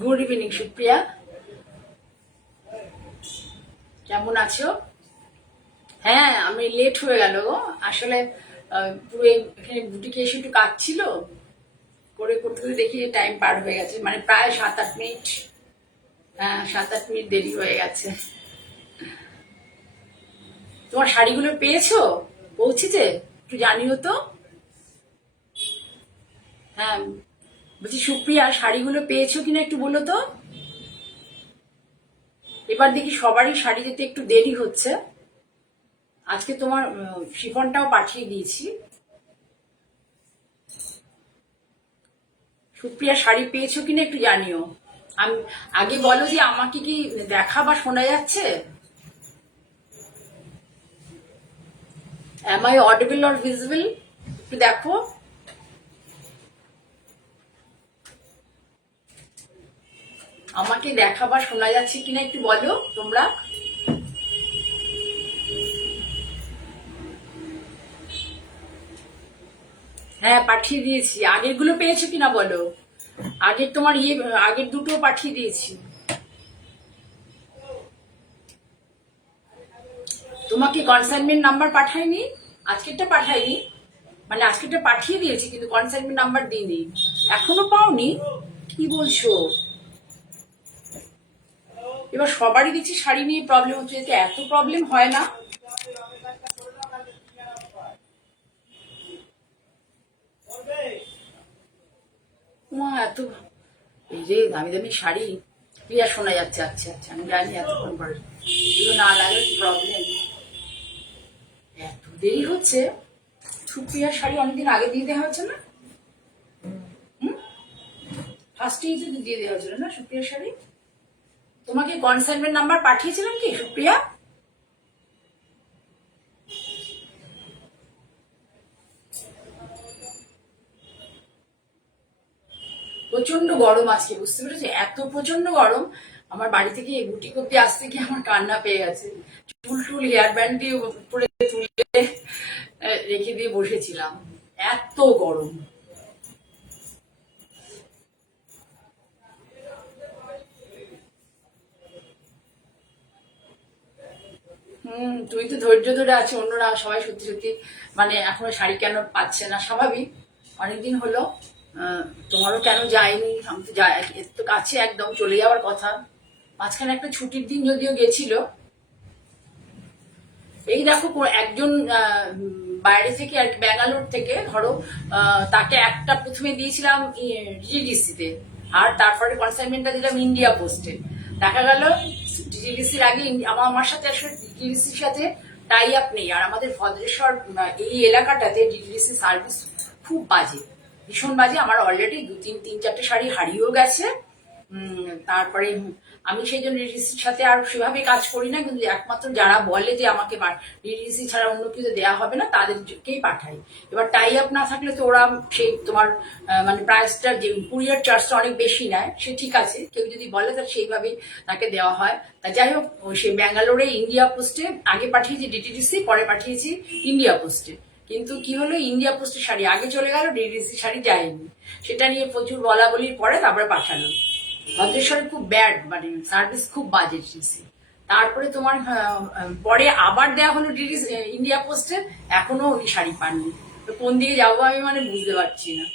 Good evening Supriya, কেমন আছো? হ্যাঁ, আমি লেট হয়ে গেল গো। আসলে পুরো এখানে বুটিকে এসে একটু কাজ ছিল, করে করতে করতে দেখি টাইম পার হয়ে গেছে, মানে প্রায় 7-8 মিনিট। হ্যাঁ, 7-8 মিনিট দেরি হয়ে গেছে। তোমার শাড়িগুলো পেয়েছো? পৌঁছেছে? একটু জানিও তো। হ্যাঁ, বলছি সুপ্রিয়া, শাড়িগুলো পেয়েছো কিনা একটু বলো তো। এবার দেখি সবারই শাড়ি যেতে একটু দেরি হচ্ছে। আজকে তোমার শিফনটাও পাঠিয়ে দিয়েছি। সুপ্রিয়া, শাড়ি পেয়েছো কিনা একটু জানিও। আমি আগে বলো যে আমাকে কি দেখা বা শোনা যাচ্ছে? Am I audible or visible? একটু দেখো। আমাকে দেখা বা শোনা যাচ্ছে কিনা একটু বলো তোমরা। হ্যাঁ, পাঠিয়ে দিয়েছি। আগের গুলো পেয়েছো কিনা বলো। আগের তোমার আগের দুটো পাঠিয়ে দিয়েছি। তোমাকে কনসাইনমেন্ট নাম্বার পাঠাইনি? আজকেরটা পাঠাইনি, মানে আজকেরটা পাঠিয়ে দিয়েছি কিন্তু কনসাইনমেন্ট নাম্বার দিইনি। এখনো পাওনি? কি বলছো? এবার সবারই দেখছি শাড়ি নিয়ে প্রবলেম হচ্ছে, এতে এত প্রবলেম হয় না। মা এত, এই যে দামি দামি শাড়ি, প্রিয়া শোনা যাচ্ছে। আচ্ছা আচ্ছা, আমি জানি এতক্ষণ পরে এগুলো না লাগলে প্রবলেম। এত দেরি হচ্ছে। সুপ্রিয়ার শাড়ি অনেকদিন আগে দিয়ে দেওয়া হচ্ছে না? হুম, ফার্স্টেই তো দিয়ে দেওয়া হচ্ছিল না সুপ্রিয়ার শাড়ি। তোমাকে কনসাইনমেন্ট নাম্বার পাঠিয়েছিলাম কি সুপ্রিয়া? প্রচন্ড গরম আজকে, বুঝতে পেরেছো? এত প্রচন্ড গরম, আমার বাড়ি থেকে বুটি করতে আসতে গিয়ে আমার কান্না পেয়ে গেছে। চুল টুল হেয়ার ব্যান্ড দিয়ে উপরে তুলে রেখে দিয়ে বসেছিলাম, এত গরম। তুমি তো ধৈর্য ধরে আছো, অন্যরা সবাই সত্যি সত্যি মানে এখনো শাড়ি কেন পাচ্ছে না, স্বাভাবিক। অনেকদিন হলো। আহ, তোমারও কেন যায়নি, আমি তো যাই, এর তো কাছে একদম চলে যাওয়ার কথা। মাঝখানে একটা ছুটির দিন যদিও গেছিল। এই দেখো একজন বাইরে থেকে আর কি, ব্যাঙ্গালোর থেকে ধরো, তাকে একটা প্রথমে দিয়েছিলাম ডিটিডিসি তে, আর তারপরে কনসাইনমেন্টটা দিলাম ইন্ডিয়া পোস্টে। দেখা গেল ডিটিডিসির আগে আমার আমার সাথে আসলে ডিটিডিসির সাথে টাই আপ নেই, আর আমাদের ভদ্রেশ্বর এই এলাকাটাতে ডিটিডিসি সার্ভিস খুব বাজে, ভীষণ বাজে। আমার অলরেডি তিন চারটে শাড়ি হারিয়েও গেছে। তারপরে আমি সেই জন্য রিডিসির সাথে আর সেভাবে কাজ করি না, কিন্তু একমাত্র যারা বলে যে আমাকে রিডিসি ছাড়া অন্য কিছু দেওয়া হবে না তাদেরকেই পাঠাই। এবার টাই আপ না থাকলে তো ওরা সেই তোমার মানে প্রাইসটা, যে কুরিয়ার চার্জটা অনেক বেশি নেয়, সে ঠিক আছে, কেউ যদি বলে তাহলে সেইভাবেই তাকে দেওয়া হয়। তা যাই হোক, সেই ব্যাঙ্গালোরে ইন্ডিয়া পোস্টে আগে পাঠিয়েছি ডিটিডিসি, পরে পাঠিয়েছি ইন্ডিয়া পোস্টে। কিন্তু কি হলো, ইন্ডিয়া পোস্টের শাড়ি আগে চলে গেল, ডিটিডিসি শাড়ি যায়নি। সেটা নিয়ে প্রচুর বলা বলির পরে তারপরে পাঠালো। ভদ্রেশ্বরে খুব ব্যাড, মানে সার্ভিস খুব বাজে ডিটিসি। তারপরে তোমার পরে আবার দেওয়া হলো ডিটিসি ইন্ডিয়া পোস্টে, এখনো ওই শাড়ি পাননি। তো কোন দিকে যাবো আমি মানে বুঝতে পারছি না।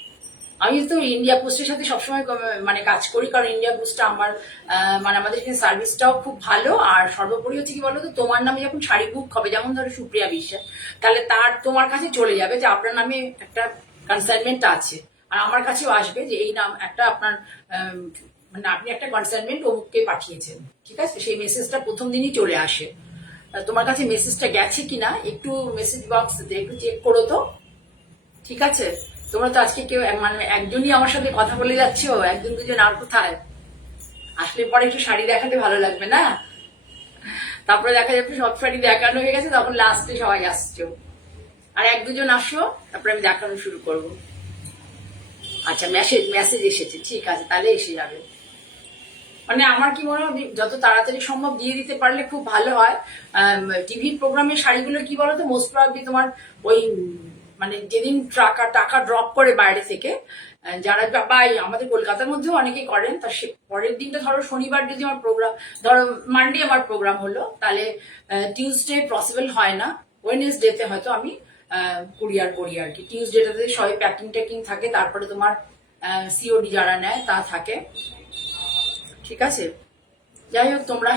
আমি তো ইন্ডিয়া পোস্টের সাথে সবসময় মানে কাজ করি, কারণ ইন্ডিয়া পোস্টটা আমার মানে আমাদের এখানে সার্ভিসটাও খুব ভালো। আর সর্বোপরি হচ্ছে কি বলতো, তোমার নামে যখন শাড়ি বুক হবে, যেমন ধরো সুপ্রিয়া বিশ্বাস, তাহলে তার তোমার কাছে চলে যাবে যে আপনার নামে একটা কনসাইনমেন্ট আছে, আর আমার কাছেও আসবে যে এই নাম একটা আপনার মানে আপনি একটা কনসাইনমেন্ট অমুককে পাঠিয়েছেন। ঠিক আছে, সেই মেসেজটা প্রথম দিনই চলে আসে। তোমার কাছে মেসেজটা গেছে কিনা একটু মেসেজ বক্স একটু চেক করো তো। ঠিক আছে, তোমরা তো আজকে কেউ মানে একজনই আমার সাথে কথা বলে যাচ্ছ, একজন দুজন আর কোথায়? আসলে পরে একটু শাড়ি দেখাতে ভালো লাগবে না? তারপরে দেখা যাচ্ছে সব শাড়ি দেখানো হয়ে গেছে, তখন লাস্টে সবাই আসছো। আর এক দুজন আসো, তারপরে আমি দেখানো শুরু করব। আচ্ছা, মেসেজ মেসেজ এসেছে, ঠিক আছে, তাহলে এসে যাবে। মানে আমার কি মনে হয়, যত তাড়াতাড়ি সম্ভব দিয়ে দিতে পারলে খুব ভালো হয়। টিভির প্রোগ্রামের শাড়িগুলো কি বলতো, মোস্ট প্রবাবলি তোমার ওই মানে যেদিন টাকা টাকা ড্রপ করে বাইরে থেকে, যারা পাই আমাদের কলকাতার মধ্যেও অনেকেই করেন, তা পরের দিনটা ধরো শনিবার যদি আমার প্রোগ্রাম, ধরো মানডে আমার প্রোগ্রাম হলো, তাহলে টিউসডে পসিবল হয় না, ওয়েডনেসডেতে হয়তো আমি কুরিয়ার করি আর কি। টিউসডেটাতে সবাই প্যাকিং ট্যাকিং থাকে, তারপরে তোমার সিওডি যারা নেয় তা থাকে, ঠিক আছে। যাই হোক, তোমরা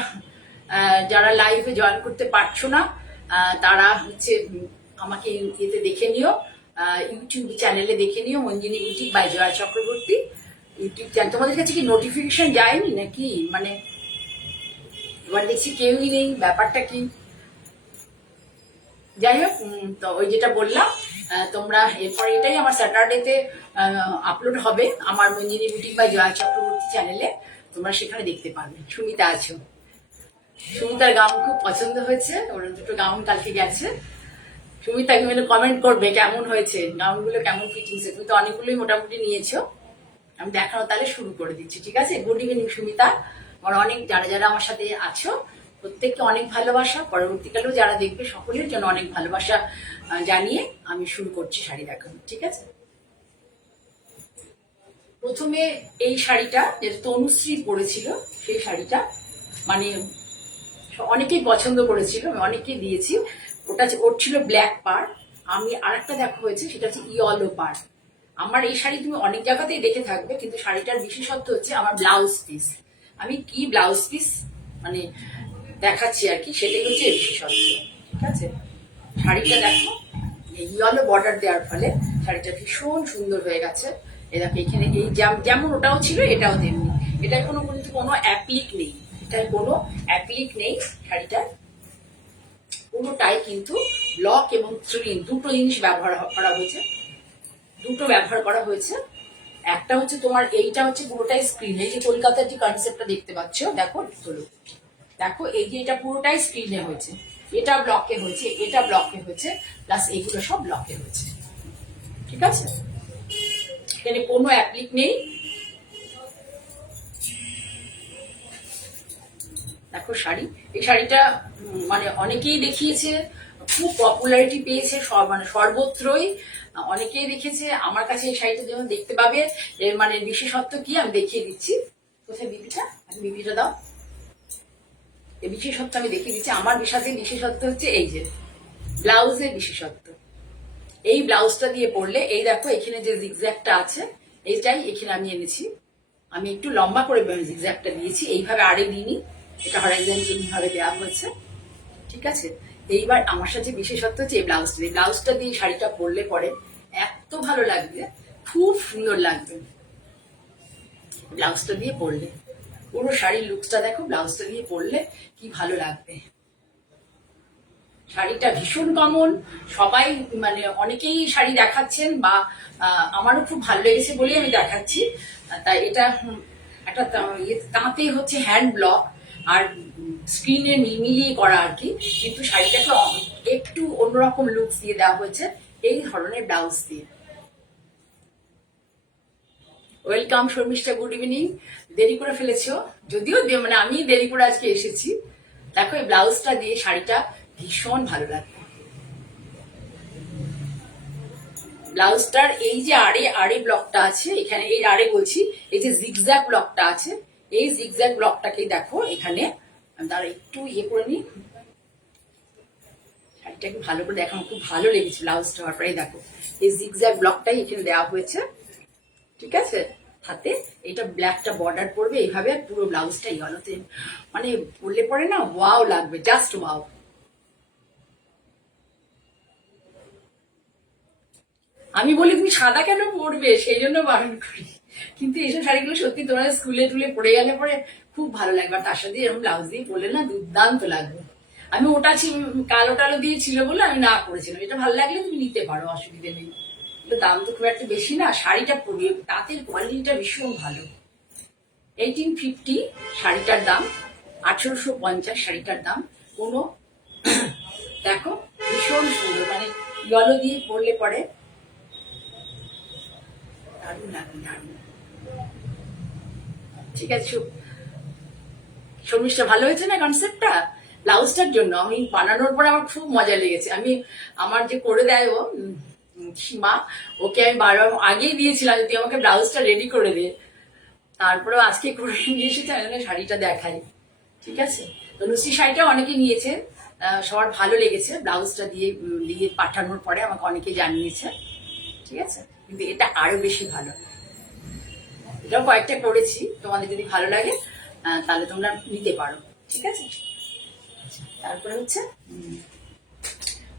যারা লাইভে জয়েন করতে পারছো না তারা হচ্ছে আমাকে এতে দেখে নিও, ইউটিউব চ্যানেলে দেখে নিও, Manjini boutique by Joya Chakraborty YouTube channel. তোমাদের কাছে কি নোটিফিকেশন যায়নি নাকি? মানে এবার দেখছি কেউই নেই, ব্যাপারটা কি? যাই হোক, তো ওই যেটা বললাম, তোমরা এরপর এটাই আমার স্যাটারডেতে আপলোড হবে আমার মঞ্জিনী বুটিক বাই জয়া চক্রবর্তী চ্যানেলে, তোমরা সেখানে দেখতে পাবে। সুমিতা আছো, সুমিতার গাউন খুব পছন্দ হয়েছে, ওরা দুটো গাউন কালকে গেছে। সুমিতাকে মানে কমেন্ট করবে কেমন হয়েছে গাউনগুলো, কেমন ফিটিংস। তুমি তো অনেকগুলোই মোটামুটি নিয়েছো, আমি দেখানো তাহলে শুরু করে দিচ্ছি, ঠিক আছে। গুড ইভিনিং সুমিতা, আমার অনেক যারা যারা আমার সাথে আছো প্রত্যেককে অনেক ভালোবাসা, পরবর্তীকালেও যারা দেখবে সকলের জন্য অনেক ভালোবাসা জানিয়ে আমি শুরু করছি শাড়ি দেখানো, ঠিক আছে। প্রথমে এই শাড়িটা যেটা তনুশ্রী পরেছিল, সেই শাড়িটা মানে অনেকেই পছন্দ করেছিল, আমি অনেকেই দিয়েছি। ওটা ওর ছিল ব্ল্যাক পার, আমি আরেকটা দেখা হয়েছে সেটা হচ্ছে ইয়েলো পার। আমার এই শাড়ি তুমি অনেক জায়গাতেই দেখে থাকবে, কিন্তু শাড়িটার বিশেষত্ব হচ্ছে আমার ব্লাউজ পিস। আমি কি ব্লাউজ পিস মানে দেখাচ্ছি আর কি, সেটাই হচ্ছে এর বিশেষত্ব, ঠিক আছে। শাড়িটা দেখো, ইয়েলো বর্ডার দেওয়ার ফলে শাড়িটা ভীষণ সুন্দর হয়ে গেছে। এই দেখো এখানে এই যেমন ওটাও ছিল এটাও তেমনি, এটার কোনো কিন্তু কোনো অ্যাপ্লিক নেই, এটার কোনো অ্যাপ্লিক নেই। শাড়িটার পুরোটাই কিন্তু ব্লক এবং স্ক্রিন দুটো জিনিস ব্যবহার করা হয়েছে, দুটো ব্যবহার করা হয়েছে। একটা হচ্ছে তোমার এইটা হচ্ছে পুরোটাই স্ক্রিন, এই যে কলকাতার যে কনসেপ্টটা দেখতে পাচ্ছ, দেখো দেখো এই যে এটা পুরোটাই স্ক্রিনে হয়েছে, এটা ব্লকে হয়েছে, এটা ব্লকে হয়েছে, প্লাস এইগুলো সব ব্লকে হয়েছে, ঠিক আছে। এখানে কোনো অ্যাপ্লিক নেই। দেখো শাড়ি, এই শাড়িটা মানে অনেকেই দেখিয়েছে, খুব পপুলারিটি পেয়েছে, মানে সর্বত্রই অনেকেই দেখেছে। আমার কাছে এই শাড়িটা যেমন দেখতে পাবে, মানে বিশেষত্ব কি আমি দেখিয়ে দিচ্ছি। কোথায় বিপিটা? বিপিটা দাও। এই বিশেষত্ব আমি দেখিয়ে দিচ্ছি। আমার বিশেষত্ব হচ্ছে এই যে ব্লাউজের বিশেষত্ব। এই ব্লাউজটা দিয়ে পরলে, এই দেখো এখানে যে জিগজ্যাগটা আছে, এইটাই এখানে আমি এনেছি। আমি একটু লম্বা করে জিগজ্যাগটা দিয়েছি, এইভাবে আড়ে দিইনি, এটা হরাইজন্টালি ভাবে দেওয়া হয়েছে, ঠিক আছে। এইবার আমার সাথে বিশেষত্ব হচ্ছে এই ব্লাউজটা দিয়ে শাড়িটা পরলে পরে এত ভালো লাগবে, খুব সুন্দর লাগবে ব্লাউজটা দিয়ে পরলে। পুরো শাড়ির লুকসটা দেখো, ব্লাউজটা দিয়ে পরলে কি ভালো লাগবে। শাড়িটা ভীষণ কমন, সবাই মানে অনেকেই শাড়ি দেখাচ্ছেন, বা আমারও খুব ভালো লেগেছে বলেই আমি দেখাচ্ছি। তাই এটা একটা তাঁতে হচ্ছে হ্যান্ড ব্লক আর স্ক্রিনে মিলিয়ে করা আর কি, কিন্তু শাড়িটাকে একটু অন্যরকম লুকস দিয়ে দেওয়া হয়েছে এই ধরনের ব্লাউজ দিয়ে। Welcome Sharmistha, good evening. দেরি করে ফেলেছো যদিও, মানে আমি দেরি করে আজকে এসেছি। দেখো এই ব্লাউজটা দিয়ে শাড়িটা ভীষণ ভালো লাগবে। ব্লাউজটার এই যে আড়ে ব্লকটা আছে এখানে, এই আড়ে বলছি, এই যে জিগজ্যাগ ব্লকটা আছে, এই জিগজ্যাগ ব্লকটাকে দেখো এখানে, তারা একটু ইয়ে করে নি, শাড়িটাকে ভালো করে দেখানো খুব ভালো লেগেছে ব্লাউজটা হওয়ার পরে। দেখো এই জিগজ্যাগ ব্লকটাই এখানে দেওয়া হয়েছে, ঠিক আছে। হাতে এটা ব্ল্যাকটা বর্ডার পড়বে এইভাবে, আর পুরো ব্লাউজটা ইয়েলোতে, মানে পরলে পরে না ওয়াও লাগবে, জাস্ট ওয়াও। আমি বলি তুমি সাদা কেন পরবে, সেই জন্য বারণ করি, কিন্তু এইসব শাড়িগুলো সত্যি তোমরা স্কুলে টুলে পরে গেলে পরে খুব ভালো লাগবে, আর তার সাথে এরকম ব্লাউজ দিয়ে পরলে না দুর্দান্ত লাগবে। আমি ওটা কালো টালো দিয়ে ছিল বলে আমি না করেছিলাম, এটা ভালো লাগলে তুমি নিতে পারো, অসুবিধে নেই। দাম তো খুব একটা বেশি না, শাড়িটা পরবে, তাঁতের কোয়ালিটিটা ভীষণ ভালো। 1850 শাড়িটার দাম, 1850 শাড়িটার দাম। কোনো দেখো ভীষণ সুন্দর, মানে ইয়েলো দিয়ে পরলে পরে দারুণ লাগবে, দারুণ। ঠিক আছে শর্মিষ্ঠা, ভালো হয়েছে না কনসেপ্টটা? ব্লাউজটার জন্য আমি বানানোর পর আমার খুব মজা লেগেছে। আমি আমার যে করে দেয় ও সীমা, ওকে আমি বারবার আগেই দিয়েছিলাম তুই আমাকে ব্লাউজটা রেডি করে দে, তারপরেও আজকে করে নিয়ে এসেছে, আমি শাড়িটা দেখাই। ঠিক আছে, তো লুচি শাড়িটা অনেকে নিয়েছে, সবার ভালো লেগেছে, ব্লাউজটা দিয়ে দিয়ে পাঠানোর পরে আমাকে অনেকে জানিয়েছে। ঠিক আছে, কিন্তু এটা আরো বেশি ভালো। এটাও কয়েকটা করেছি, তোমাদের যদি ভালো লাগে তাহলে তোমরা নিতে পারো। ঠিক আছে, তারপরে হচ্ছে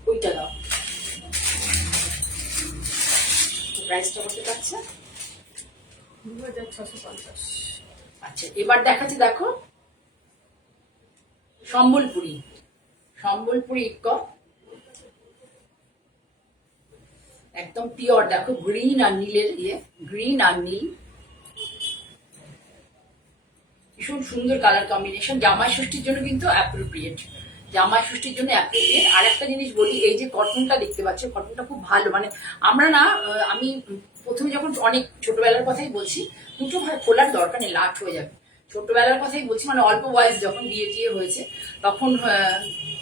ওইটা দাও, প্রাইসটা করতে পারছে 2650। আচ্ছা, এবার দেখাচ্ছি, দেখো সম্বলপুরি, সম্বলপুরি ইক্ক, একদম পিওর, দেখো গ্রিন আর নীলের গ্রিন আর নীল, ভীষণ সুন্দর কালার কম্বিনেশন, জামাই ষষ্ঠীর জন্য কিন্তু অ্যাপ্রোপ্রিয়েট, জামাই ষষ্ঠীর জন্য অ্যাপ্রোপ্রিয়েট। আর একটা জিনিস বলি, এই যে কটনটা দেখতে পাচ্ছ, কটনটা খুব ভালো, মানে আমরা না, আমি প্রথমে যখন অনেক ছোটবেলার কথাই বলছি, দুটো খোলার দরকার নেই, লাট হয়ে যাবে, ছোটবেলার কথাই বলছি, মানে অল্প বয়স যখন বিয়ে টিয়ে হয়েছে, তখন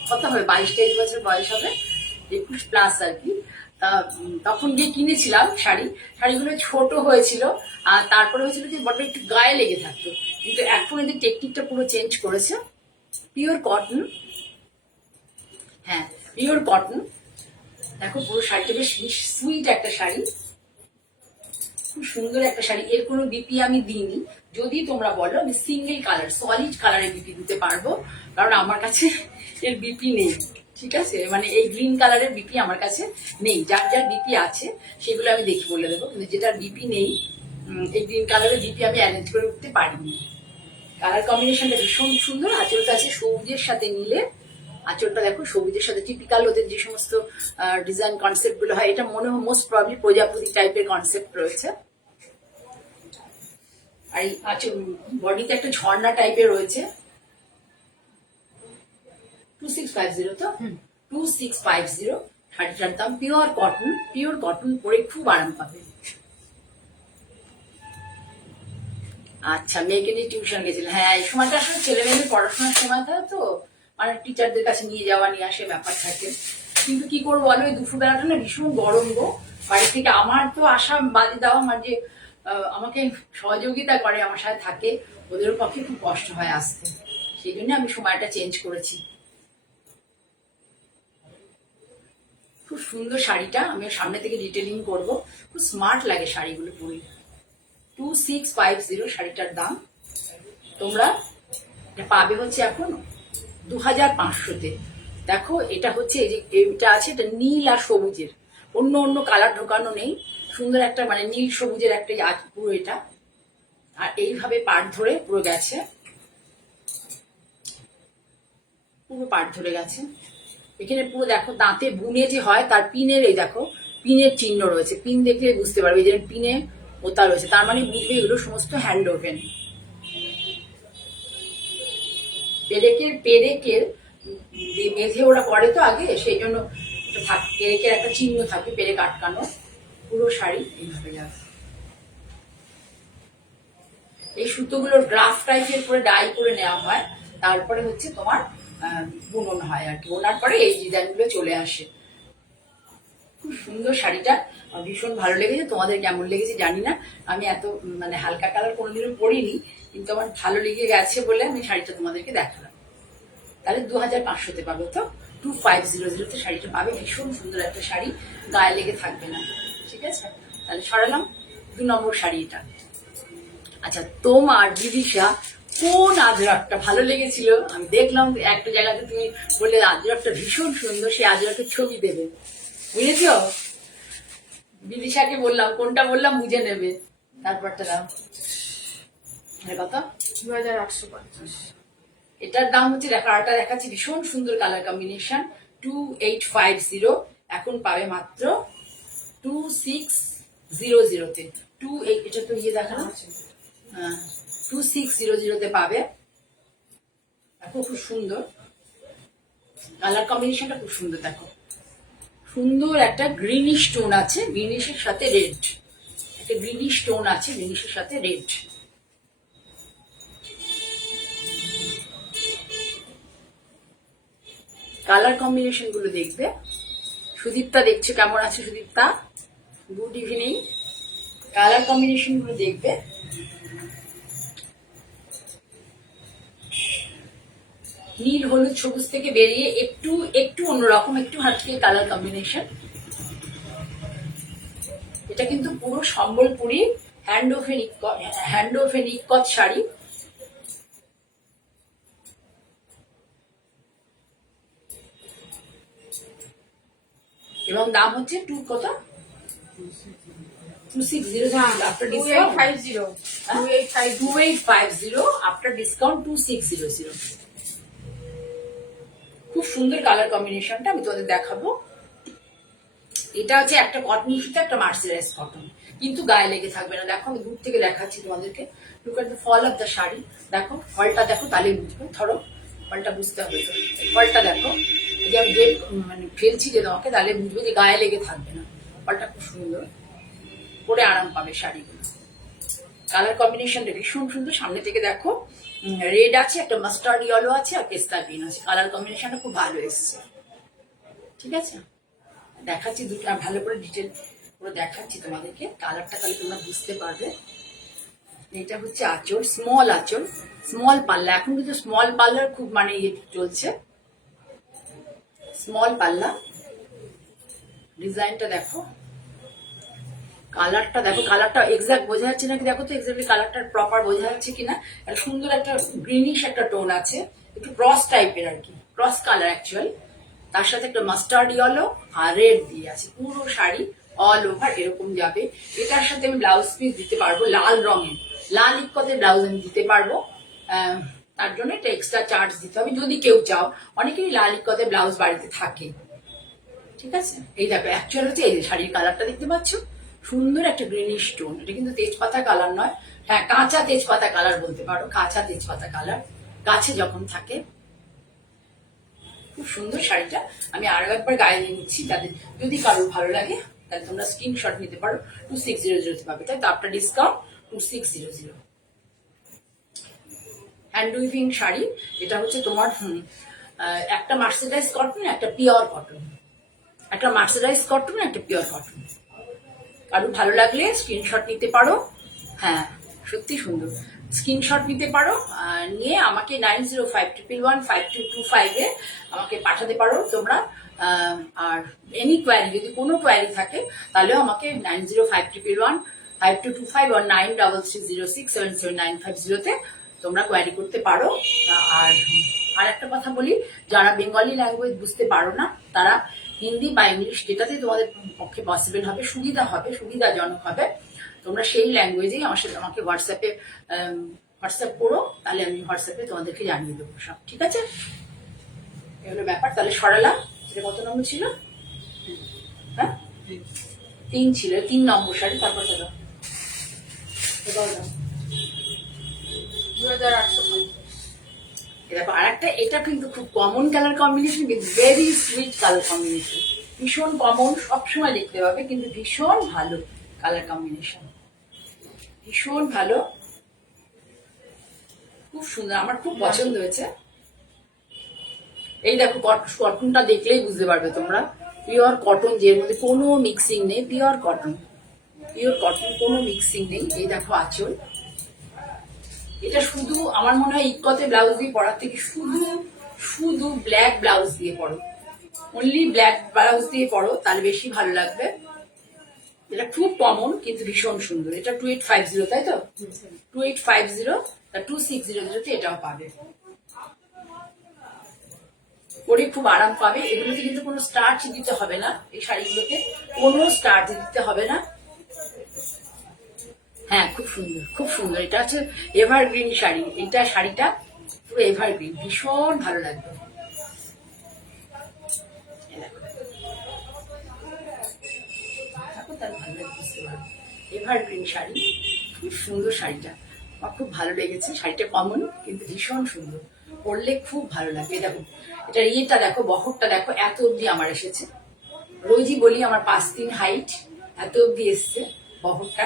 কত হবে 22-23 বছর বয়স হবে, 21+ আর কি, তখন গিয়ে কিনেছিলাম শাড়ি, শাড়িগুলো ছোট হয়েছিল, আর তারপরে হয়েছিল যে বড্ড একটু গায়ে লেগে থাকতো, কিন্তু এখন এদের টেকনিকটা পুরো চেঞ্জ করেছে, পিওর কটন, হ্যাঁ পিওর কটন, দেখো পুরো শাড়িটা বেশ সুইট একটা শাড়ি, খুব সুন্দর একটা শাড়ি, এর কোনো বিপি আমি দিইনি, যদি তোমরা বলো আমি সিঙ্গেল কালার সলিড কালারের বিপি দিতে পারবো, কারণ আমার কাছে এর বিপি নেই। ঠিক আছে, মানে এই গ্রিন কালারের বিপি আমার কাছে নেই, যার যার বিপি আছে সেগুলো আমি দেখে বলে দেবো, কিন্তু যেটার বিপি নেই, এই গ্রিন কালারের বিপি আমি অ্যারেঞ্জ করে উঠতে পারিনি। কালার কম্বিনেশনটা ভীষণ সুন্দর, আঁচলটা আছে সবুজের সাথে নীলে, আঁচলটা দেখো সবুজের সাথে, টিপিক্যাল ওদের যে সমস্ত ডিজাইন কনসেপ্ট গুলো হয়, এটা মনে হয় মোস্ট প্রবলি প্রজাপতি টাইপের কনসেপ্ট রয়েছে। আর এই বডিতে একটা ঝর্ণা টাইপের রয়েছে, 2650 তো 2650, শাড়িটার দাম, পিওর কটন, পিওর কটন পরে খুব আরাম পাবে। আচ্ছা, মেয়েকে নিয়ে টিউশন গেছিল, হ্যাঁ এই সময়টা আসলে ছেলে মেয়েদের পড়াশোনার সময় থাকে তো, মানে টিচারদের কাছে নিয়ে যাওয়া নিয়ে আসে ব্যাপার থাকে, কিন্তু কি করবো বলো, ওই দুপুর বেলাটা না ভীষণ গরম গো, বাড়ি থেকে আমার তো আসা বাদে দাও, আমার যে আমাকে সহযোগিতা করে, আমার সাথে থাকে, ওদের পক্ষে খুব কষ্ট হয় আসতে, সেই জন্য আমি সময়টা চেঞ্জ করেছি। খুব সুন্দর শাড়িটা, আমি সামনে থেকে ডিটেলিং করব, খুব স্মার্ট লাগে শাড়িগুলো পরে। 2650 শাড়িটার দাম, তোমরা এটা পাবে হচ্ছে এখন 2500-তে। দেখো এটা হচ্ছে, এই যে এটা আছে, এটা নীল আর সবুজের, অন্য অন্য কালার ঢোকানো নেই, সুন্দর একটা মানে নীল সবুজের একটা পুরো এটা, আর এইভাবে পাট ধরে পুরো গেছে, পুরো পাট ধরে গেছে, এখানে পুরো দেখো দাঁতে বুনে যে হয় তার পিনের, এই দেখো পিনের চিহ্ন রয়েছে, পিন দেখলে বুঝতে পারবে যে পিনে ওতা রয়েছে, তার মানে বুঝবে এগুলো সমস্ত হ্যান্ড ওভেন। পেরেকের মেঝে ওরা করে তো আগে, সেই জন্য পেরেকের একটা চিহ্ন থাকে, পেরেক আটকানো, পুরো শাড়ি এইভাবে যাবে। এই সুতোগুলো গ্রাফ টাইপের করে ডাই করে নেওয়া হয়, তারপরে হচ্ছে তোমার বুনন হয় আর কি, বোনার পরে এই ডিজাইনগুলো চলে আসে। খুব সুন্দর শাড়িটা, ভীষণ ভালো লেগেছে, তোমাদের কেমন লেগেছে জানি না, আমি এত মানে হালকা কালার কোনোদিনও পরিনি, কিন্তু আমার ভালো লেগে গেছে বলে আমি শাড়িটা তোমাদেরকে দেখালাম। তাহলে 2500-তে পাবে তো, 2500-তে শাড়িটা পাবে, ভীষণ সুন্দর একটা শাড়ি, গায়ে লেগে থাকবে না। ঠিক আছে, তাহলে সরালাম 2 নম্বর শাড়ি এটা। আচ্ছা, তোমার বিদিশা কোন আজরকটা ভালো লেগেছিল, আমি দেখলাম একটা জায়গাতে তুমি বললে আজরকটা ভীষণ সুন্দর, সেই আজরকের ছবি দেবে, বুঝেছ? বিদিশাকে বললাম কোনটা বললাম বুঝে নেবে, তারপরটা দাও, কত? 2850। এটার দাম হচ্ছে, দেখো আরটা দেখাচ্ছি, ভীষণ সুন্দর কালার কম্বিনেশন, 2850, এখন পাবে মাত্র 2600-তে, এটা তো ইয়ে দেখানো, হ্যাঁ 2600-তে পাবে। দেখো খুব সুন্দর কালার কম্বিনেশনটা, খুব সুন্দর, দেখো সুন্দর একটা গ্রিনিশ টোন আছে, গ্রিনিশের সাথে রেড, একটা গ্রিনিশ টোন আছে, গ্রিনিশের সাথে রেড, কালার কম্বিনেশন গুলো দেখবে সুদীপ্তা দেখছো, কেমন আছে Sudipta? Good evening. Colour combination গুলো দেখবে। নীল হলুদ সবুজ থেকে বেরিয়ে একটু একটু অন্যরকম, একটু হালকা কালার কম্বিনেশন। এটা কিন্তু পুরো সম্বলপুরি হ্যান্ড ওভেন ইক্কত শাড়ি। এবং দাম হচ্ছে কত? 2600 after discount. 2850 after discount 2600। খুব সুন্দর কালার কম্বিনেশনটা আমি তোমাদের দেখাবো। এটা হচ্ছে একটা কটন সুতো, একটা মার্সেরাইজ কটন, কিন্তু গায়ে লেগে থাকবে না। দেখো আমি দূর থেকে দেখাচ্ছি তোমাদেরকে। Look at the fall of the sari. দেখো ফলটা দেখো, তাহলে বুঝবে। ধরো ফলটা বুঝতে হবে তো, ফলটা দেখো। এই যে আমি মানে ফেলছি যে তোমাকে, তাহলে বুঝবে যে গায়ে লেগে থাকবে না। ফলটা খুব সুন্দর, পরে আরাম পাবে শাড়িগুলো। কালার কম্বিনেশনটা ভীষণ সুন্দর। সামনে থেকে দেখো রেড আছে, একটা মাস্টার্ড ইয়েলো আছে, আর পেস্তা গ্রিন আছে। কালার কম্বিনেশনটা খুব ভালো এসছে। ঠিক আছে, দেখাচ্ছি দুটো ভালো করে ডিটেল পুরো দেখাচ্ছি তোমাদেরকে কালারটা, তাহলে তোমরা বুঝতে পারবে। এটা হচ্ছে আঁচল, স্মল আঁচল, স্মল পাল্লা। এখন কিন্তু স্মল পাল্লার খুব মানে ইয়ে চলছে, স্মল পাল্লা। ডিজাইনটা দেখো, কালারটা দেখো, কালারটা এক্সাক্ট বোঝা যাচ্ছে নাকি দেখো তো, এক্সাক্টলি কালারটা প্রপার বোঝা যাচ্ছে কিনা। সুন্দর একটা গ্রিনিশ একটা টোন আছে, একটু ক্রস টাইপের আর কি, ক্রস কালার অ্যাকচুয়াল। তার সাথে একটা মাস্টার্ড ইয়েলো আর রেড দিয়ে আছে। পুরো শাড়ি অল ওভার এরকম যাবে। এটার সাথে আমি ব্লাউজ পিস দিতে পারবো লাল রঙের, লাল ইক্কতের ব্লাউজ আমি দিতে পারবো। তার জন্য একটা এক্সট্রা চার্জ দিতে হবে যদি কেউ চাও। অনেকেরই লাল ইক্কতের ব্লাউজ বাড়িতে থাকে। ঠিক আছে, এই দেখো অ্যাকচুয়াল হচ্ছে এই যে শাড়ির কালারটা দেখতে পাচ্ছ, সুন্দর একটা গ্রিনিশ টোন। এটা কিন্তু তেজপাতা কালার নয়, হ্যাঁ কাঁচা তেজপাতা কালার বলতে পারো, কাঁচা তেজপাতা কালার গাছে যখন থাকে। খুব সুন্দর শাড়িটা। আমি আরো একবার গায়ে নিয়ে নিচ্ছি, তাদের যদি কারোর ভালো লাগে তাহলে তোমরা স্ক্রিনশট নিতে পারো। 2600 পাবে, তাই তো আপনার ডিসকাউন্ট 2600। হ্যান্ড উইভিং শাড়ি, এটা হচ্ছে তোমার একটা মার্সেরাইজ কটন, একটা পিওর কটন, একটা মার্সেরাইজ কটন, একটা পিওর কটন। কারো ভালো লাগলে স্ক্রিনশট নিতে পারো। হ্যাঁ সত্যি সুন্দর, স্ক্রিনশট নিতে পারো, নিয়ে আমাকে 9051115225 আমাকে পাঠাতে পারো তোমরা। আর এনি কোয়ারি, যদি কোনো কোয়ারি থাকে তাহলেও আমাকে 9051115225 or 9330677950 তোমরা কোয়ারি করতে পারো। আর একটা কথা বলি, যারা বেঙ্গলি ল্যাঙ্গুয়েজ বুঝতে পারো না তারা হিন্দি বা ইংলিশ, যেটাতে তোমাদের পক্ষে পসিবল হবে, সুবিধাজনক হবে, তোমরা সেই ল্যাঙ্গুয়েজেই আমার সাথে আমাকে হোয়াটসঅ্যাপ করো, তাহলে আমি হোয়াটসঅ্যাপে তোমাদেরকে জানিয়ে দেবো সব। ঠিক আছে, এগুলো ব্যাপার। তাহলে সরালাম। এটা কত নম্বর ছিল? হ্যাঁ 3 ছিল, 3 নম্বর শাড়ি। তারপর দাও 2850। দেখো আর একটা, এটা কিন্তু খুব কমন কালার কম্বিনেশন, কিন্তু ভেরি সুইট কালার কম্বিনেশন। ভীষণ কমন, সবসময় দেখতে পাবে, কিন্তু ভীষণ ভালো কালার কম্বিনেশন, ভীষণ ভালো, খুব সুন্দর, আমার খুব পছন্দ হয়েছে। এই দেখো কটনটা দেখলেই বুঝতে পারবে তোমরা, পিওর কটন, যে মধ্যে কোনো মিক্সিং নেই, পিওর কটন, কোনো মিক্সিং নেই। এই দেখো আঁচল, এটা শুধু আমার মনে হয় ইক্কতে ব্লাউজ দিয়ে পরার থেকে শুধু ব্ল্যাক ব্লাউজ দিয়ে পরো, অনলি ব্ল্যাক ব্লাউজ দিয়ে পরো, তাহলে বেশি ভালো লাগবে। এটা খুব কমন কিন্তু ভীষণ সুন্দর। এটা 2850, তাই তো? 2850, 2600 এটাও পাবে, পরে খুব আরাম পাবে। এগুলোতে কিন্তু কোনো স্টার্চ দিতে হবে না, এই শাড়িগুলোতে কোনো স্টার্চ দিতে হবে না। হ্যাঁ খুব সুন্দর, খুব সুন্দর। এটা হচ্ছে এভারগ্রিন শাড়ি, এটা শাড়িটা পুরো এভারগ্রিন, ভীষণ ভালো লাগবে। এভারগ্রিন শাড়ি, খুব সুন্দর শাড়িটা, আমার খুব ভালো লেগেছে। শাড়িটা কমন কিন্তু ভীষণ সুন্দর, পরলে খুব ভালো লাগে। দেখো এটা ইয়েটা দেখো, বহরটা দেখো, এত অব্দি আমার এসেছে। রোজই বলি আমার 5 3 হাইট, এত অব্দি এসছে বহরটা,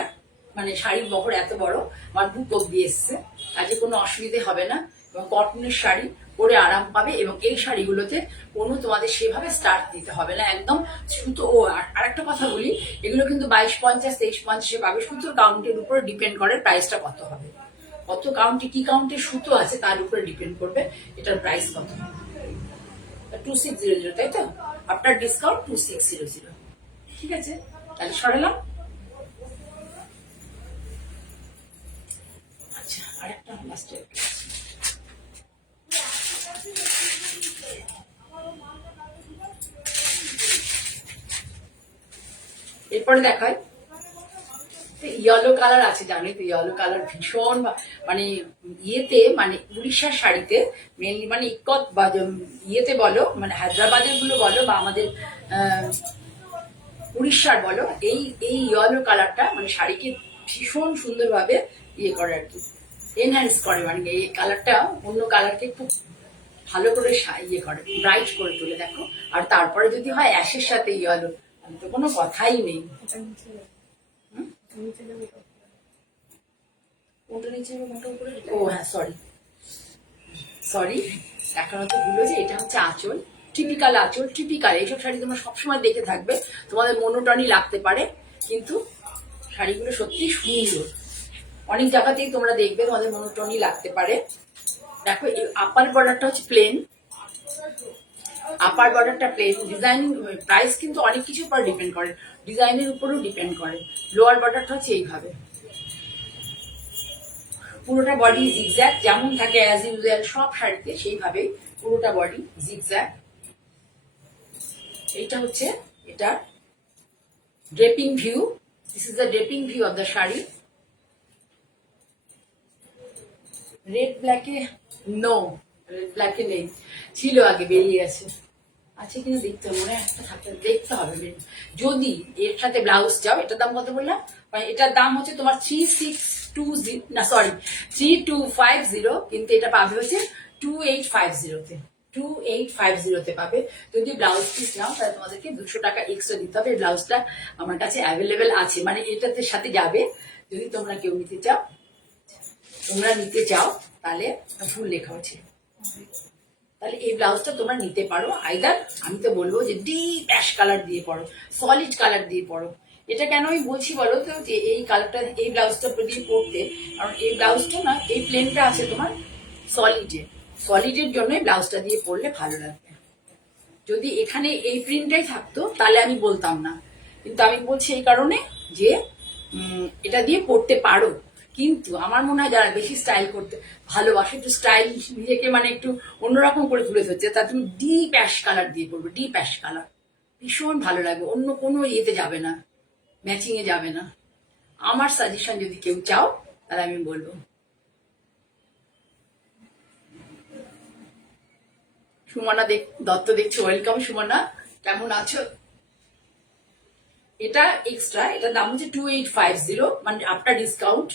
মানে শাড়ির বহর এত বড়, আমার বুক অব্দি এসছে, কাজে কোনো অসুবিধে হবে না। এবং কটনের শাড়ি, পরে আরাম পাবে। এবং এই শাড়িগুলোতে কোনো তোমাদের সেভাবে স্টার্ট দিতে হবে না, একদম সুতো। ও আর একটা কথা বলি, এগুলো কিন্তু 2250, 2350 পাবে। সুতোর কাউন্টের উপর ডিপেন্ড করে প্রাইসটা কত হবে, কত কাউন্টে কি কাউন্টে সুতো আছে তার উপরে ডিপেন্ড করবে এটার প্রাইস কত হবে। 2600, তাই তো? আপনার ডিসকাউন্ট 2600। ঠিক আছে, তাহলে সরালাম। আচ্ছা, আরেকটা লাস্টে এরপরে দেখায় ইয়েলো কালার আছে, জানি তো ইয়েলো কালার ভীষণ মানে ইয়েতে, মানে উড়িষ্যার শাড়িতে মেনলি, মানে ইকত বা ইয়েতে বলো, মানে হায়দ্রাবাদের গুলো বলো বা আমাদের উড়িষ্যার বলো, এই এই ইয়েলো কালারটা মানে শাড়িকে ভীষণ সুন্দরভাবে ইয়ে করে আর কি, এনহ্যান্স করে। মানে এই কালারটা অন্য কালারকে খুব ভালো করে ইয়ে করে, ব্রাইট করে তোলে। দেখো, আর তারপরে যদি হয় অ্যাশের সাথে ইয়েলো, তো কোনো কথাই নেই। ওটা নিচে মোটা উপরে, ও হ্যাঁ সরি সরি, দেখানো তো ভুলো যে এটা হচ্ছে আঁচল, টিপিক্যাল আঁচল, টিপিক্যাল। এইসব শাড়ি তোমরা সবসময় দেখে থাকবে, তোমাদের মনোটনি লাগতে পারে, কিন্তু শাড়িগুলো সত্যি সুন্দর। অনেক জায়গাতেই তোমরা দেখবে তোমাদের মনোটনি লাগতে পারে। দেখো, এই আপার বর্ডারটা হচ্ছে প্লেন, আপার বর্ডারটা প্লেন। ডিজাইন প্রাইস কিন্তু অনেক কিছুর উপর ডিপেন্ড করে, ডিজাইনের উপরও ডিপেন্ড করে। লোয়ার বর্ডারটা হচ্ছে এইভাবে, পুরোটা বডি জিগজ্যাগ, যেমন থাকে অ্যাজ ইউজুয়াল সব শাড়িতে সেইভাবেই পুরোটা বডি জিগজ্যাগ। এইটা হচ্ছে এটা draping view, this is the draping view of the sari. Red ব্ল্যাকে নো, রেড ব্ল্যাকে নেই, ছিল আগে, বেরিয়ে গেছে। আছে কিনা দেখতে হবে, মনে একটা থাকতে দেখতে হবে। যদি এর সাথে ব্লাউজ চাও, এটার দাম কত বললাম? এটার দাম হচ্ছে তোমার 3620, না সরি 3250, কিন্তু এটা পাবে হচ্ছে 2850-তে, 2850-তে পাবে। যদি ব্লাউজ পিস নাও তাহলে তোমাদেরকে 200 টাকা এক্সট্রা দিতে হবে। ব্লাউজটা আমার কাছে অ্যাভেলেবেল আছে, মানে এটাতে সাথে যাবে। যদি তোমরা কেউ নিতে চাও, তাহলে ফুল লেখা হচ্ছে, তাহলে এই ব্লাউজটা তোমরা নিতে পারো। আইদার আমি তো বলবো যে ডিপ অ্যাশ কালার দিয়ে পরো, সলিড কালার দিয়ে পরো। এটা কেন আমি বলছি বলো তো, যে এই কালারটা, এই ব্লাউজটা দিয়ে পরতে, কারণ এই ব্লাউজটা না, এই প্লেনটা আছে তোমার সলিডের জন্য ব্লাউজটা দিয়ে পরলে ভালো লাগবে। যদি এখানে এই প্রিন্টটাই থাকতো তাহলে আমি বলতাম না, কিন্তু আমি বলছি এই কারণে যে এটা দিয়ে পরতে পারো। কিন্তু আমার মনে হয় যারা বেশি স্টাইল করতে ভালোবাসে, একটু স্টাইল নিজেকে মানে একটু অন্যরকম করে তুলে ধরছে, তা তুমি ডিপ অ্যাশ কালার দিয়ে পরবে, ডিপ অ্যাশ কালার ভীষণ ভালো লাগবে, অন্য কোনো ইয়েতে যাবে না, ম্যাচিং এ যাবে না। আমার সাজেশন যদি কেউ চাও তাহলে আমি বলবো। সুমনা দত্ত দেখছো, ওয়েলকাম সুমনা, কেমন আছো? এটা এক্সট্রা, এটার দাম হচ্ছে 2850, মানে আফটার ডিসকাউন্ট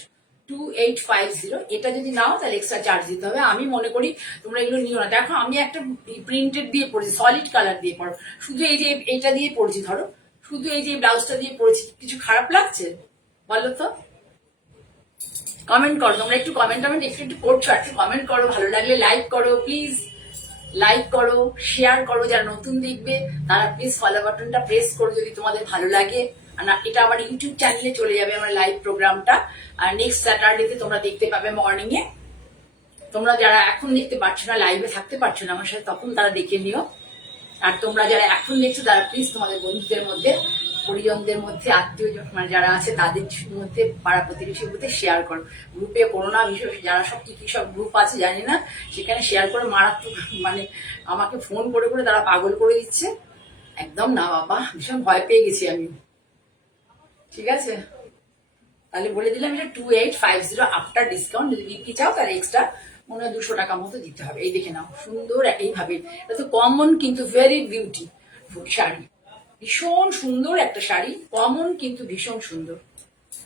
2850। এটা যদি নাও তাহলে এক্সট্রা চার্জ দিতে হবে। আমি মনে করি তোমরা এগুলো নিও না। দেখো, আমি একটা প্রিন্টেড দিয়ে পড়েছি, সলিড কালার দিয়ে পড়ো, শুধু এই যে এইটা দিয়ে পড়েছি, ধরো শুধু এই যে ব্লাউজটা দিয়ে পড়েছি, কিছু খারাপ লাগছে বলো তো? কমেন্ট করো তোমরা, একটু কমেন্ট একটু করছো, একটু কমেন্ট করো, ভালো লাগলে লাইক করো প্লিজ, লাইক করো, শেয়ার করো। যারা নতুন দেখবে তারা প্লিজ ফলো বাটনটা প্রেস করো যদি তোমাদের ভালো লাগে। আর এটা আমার ইউটিউব চ্যানেলে চলে যাবে আমার লাইভ প্রোগ্রামটা, আর নেক্সট স্যাটারডেতে তোমরা দেখতে পাবে মর্নিং এ। তোমরা যারা এখন দেখতে পারছো না, লাইভে থাকতে পারছো না আমার সাথে, তখন তারা দেখে নিও। আর তোমরা যারা এখন দেখছো তারা প্লিজ তোমাদের বন্ধুদের মধ্যে, পরিজনদের মধ্যে, আত্মীয় মানে যারা আছে তাদের মধ্যে, পাড়া প্রতিবেশীর মধ্যে শেয়ার করো। গ্রুপে করোনা, বিশেষ যারা সব কি কি সব গ্রুপ আছে জানি না, সেখানে শেয়ার করে মারাত্মক, মানে আমাকে ফোন করে করে তারা পাগল করে দিচ্ছে। একদম না বাবা, ভীষণ ভয় পেয়ে গেছি আমি। ঠিক আছে, তাহলে বলে দিলাম এটা 2850 আফটার ডিসকাউন্ট। যদি বিক্রি চাও তাহলে এক্সট্রা মনে হয় 200 টাকা মতো দিতে হবে। এই দেখে নাও, সুন্দর এইভাবে, এটা তো কমন কিন্তু ভেরি বিউটি শাড়ি, ভীষণ সুন্দর একটা শাড়ি, কমন কিন্তু ভীষণ সুন্দর,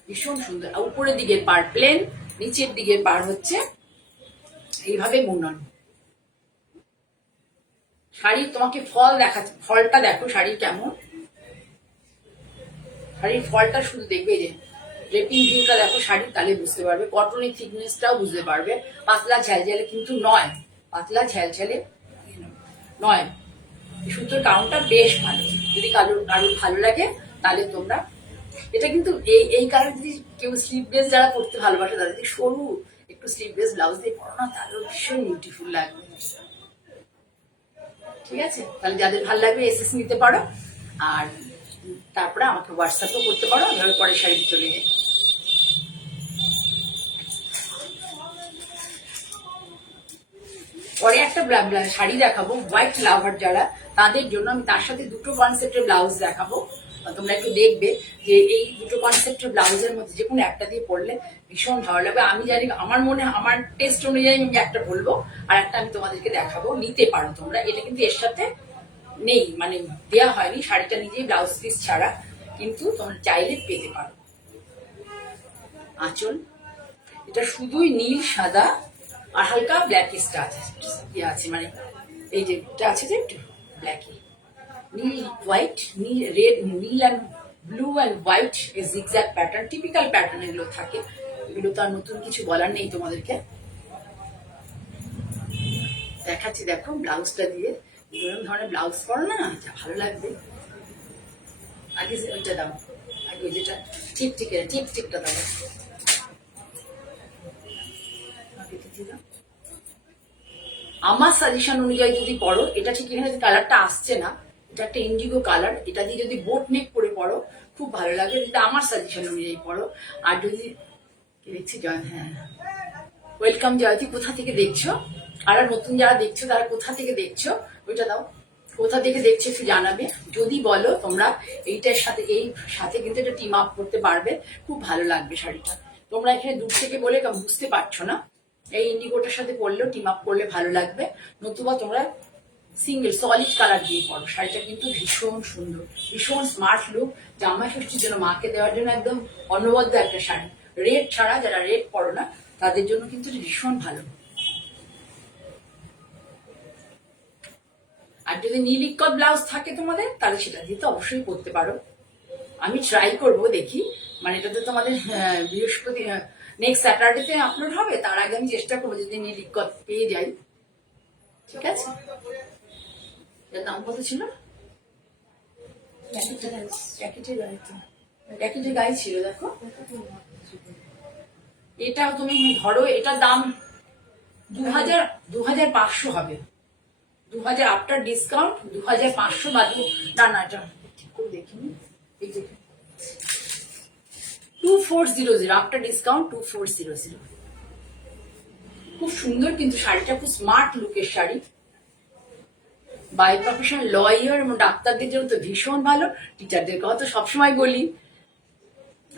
ভীষণ সুন্দর। আর উপরের দিকের পার প্লেন, নিচের দিকের পার হচ্ছে এইভাবে বুনন। শাড়ির তোমাকে ফল দেখাচ্ছে, ফলটা দেখো শাড়ির কেমন, শাড়ির ফলটা শুধু দেখবে, যে ড্রেপিং ভিউটা দেখো শাড়ির, তাহলে বুঝতে পারবে। কটনের থিকনেসটাও বুঝতে পারবে, পাতলা ঝালঝালে কিন্তু নয়, পাতলা ঝালঝালে নয়। এই সুতোর কারণটা বেশ ভালো। যদি কারোর ভালো লাগে তাহলে তোমরা এটা কিন্তু এই কারণে যদি কেউ স্লিভলেস যারা পড়তে ভালোবাসে তাদের যদি সরু একটু স্লিভলেস ব্লাউজ দিয়ে পরো না তাহলেও ভীষণ বিউটিফুল লাগবে। ঠিক আছে, তাহলে যাদের ভালো লাগবে এসএস নিতে পারো, আর তারপরে আমাকে হোয়াটসঅ্যাপও করতে পারো, আমি পরের শাড়ি চলে যাই। পরে একটা শাড়ি দেখাবো হোয়াইট লাভার যারা, তাদের জন্য আমি তার সাথে দুটো কনসেপ্টের ব্লাউজ দেখাবো। তোমরা একটু দেখবে যে এই দুটো কনসেপ্টের ব্লাউজের মধ্যে যে কোনো একটা দিয়ে পরলে ভীষণ ভালো লাগবে। আমি জানি আমার মনে আমার টেস্ট অনুযায়ী আমি একটা বলবো, আর একটা আমি তোমাদেরকে দেখাবো, নিতে পারো তোমরা। এটা কিন্তু এর সাথে নেই, মানে দেওয়া হয়নি, শাড়িটা নিজেই ব্লাউজ পিস ছাড়া, কিন্তু তোমরা চাইলে পেতে পারো। আঁচল এটা শুধুই নীল সাদা আর হালকা ব্ল্যাকিশটা আছে, আছে মানে এই যে আছে যে একটু ব্ল্যাকি, নীল হোয়াইট, নীল রেড, নীল and blue and white zigzag pattern, typical pattern এগুলো থাকে। এগুলো তো আর নতুন কিছু বলার নেই তোমাদেরকে। দেখাচ্ছি দেখো ব্লাউজটা দিয়ে, এরকম ধরনের ব্লাউজ করো না যা ভালো লাগবে। আগে ওইটা দাও, আগে ওই যেটা টিকটা দাও। আমার সাজেশন অনুযায়ী যদি পড়ো, এটা ঠিক এখানে কালারটা আসছে না, এটা একটা ইন্ডিগো কালার, এটা দিয়ে যদি বোট নেক করে পড়ো খুব ভালো লাগে, যদি আমার সাজেশন অনুযায়ী পড়ো। আর যদি দেখছি জয়, হ্যাঁ ওয়েলকাম জয়তী, কোথা থেকে দেখছো? আর নতুন যারা দেখছো তারা কোথা থেকে দেখছো ওইটা দাও, কোথা থেকে দেখছো একটু জানাবে। যদি বলো তোমরা এইটার সাথে এই সাথে কিন্তু এটা টিম আপ করতে পারবে, খুব ভালো লাগবে শাড়িটা। তোমরা এখানে দূর থেকে বলে বুঝতে পারছো না, এই ইন্ডিগোটার সাথে পরলেও টিম আপ করলে ভালো লাগবে। নতুবা তোমরা সিঙ্গেল সলিড কালার দিয়ে পরো, শাড়িটা কিন্তু ভীষণ সুন্দর, ভীষণ স্মার্ট লুক। জামাই ষষ্ঠীর জন্য মাকে দেওয়ার জন্য একদম অনবদ্য একটা শাড়ি। রেড ছাড়া যারা রেড পরো না তাদের জন্য কিন্তু ভীষণ ভালো। আর যদি নীল ইক্কত ব্লাউজ থাকে তোমাদের তাহলে সেটা দিয়ে তো অবশ্যই পরতে পারো। আমি ট্রাই করব, দেখি, মানে এটা তো তোমাদের বৃহস্পতি নেক্সট স্যাটারডেতে আপলোড হবে, তার আগে আমি চেষ্টা করবো যদি নীল ইক্কত পেয়ে যাই। ঠিক আছে, এর দাম কত ছিল? প্যাকেটের গায়ে ছিল দেখো। এটা তুমি ধরো এটার দাম 2500 হবে, 2000 আফটার ডিসকাউন্ট 2500 বা না এটা ঠিক করে দেখিনি, এই যে 2400 আফটার ডিসকাউন্ট 2400। খুব সুন্দর কিন্তু শাড়িটা, খুব স্মার্ট লুকের শাড়ি। বাই প্রফেশন লয়ার এবং ডাক্তারদের জন্য তো ভীষণ ভালো, টিচারদের কথা তো সবসময় বলি,